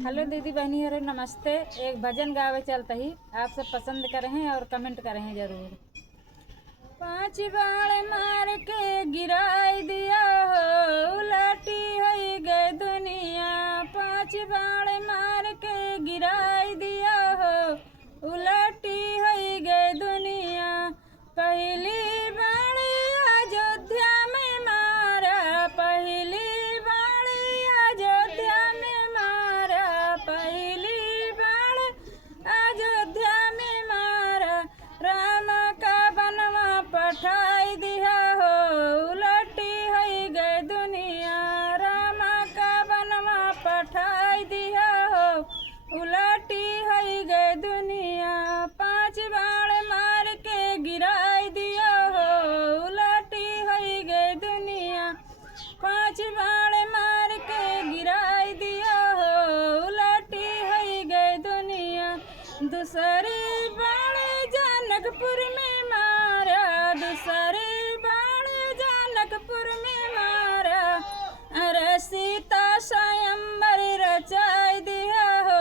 Hello दीदी बहनी अरे नमस्ते। एक भजन गावे चलता ही आप सब पसंद करें और कमेंट करें जरूर। पांच बाण मार के गिराई दिया हो, उलटी हो गई दुनिया। पांच बाण मार के गिराई दिया हो, उलटी हो गई दुनिया। पहली बाणी अयोध्या में मारा, पहली बाणी अयोध्या में मारा, पहली बाण अयोध्या में मारा। राम का बनवा पठाई दिया हो, उलटी हो गई दुनिया। राम का बनवा पठाई दिया हो, उलटी हो गई दुनिया। पांच बाण मार के गिराई दिया हो, उलटी हो गई दुनिया। पांच बाण मार के गिराई दिया हो, उलटी हो गई दुनिया। दूसरी बाण जनकपुर में मारा, दूसरी बाण जनकपुर में मारा। अरे सीता स्वयंवर रचाई दिया हो,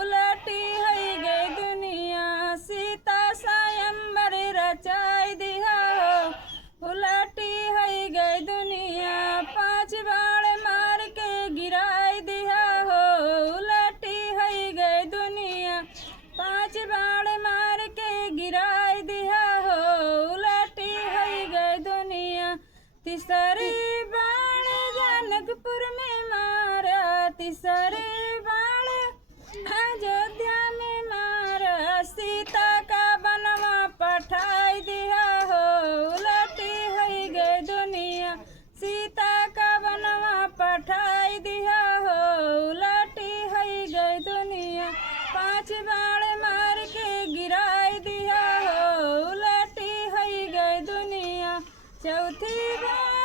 उलटी हो गई दुनिया। सीता स्वयंवर रचाई दिया हो, उलटी हो गई दुनिया। पांच बाण मार के गिराई दिया हो, उलटी हो गई दुनिया। पांच बाण मार के गिराई दिया हो, उलटी हो गई दुनिया। तीसरी बाण जनकपुर में मारा, तीसरी बाण अयोध्या में मारा। सीता का बनवा पठाई दिया हो, उलटी हो गई दुनिया। सीता का बनवा पठाई दिया हो, उलटी हो गई दुनिया। पांच बाण मार के गिराई दिया हो, उलटी हो गई दुनिया। चौथी बाण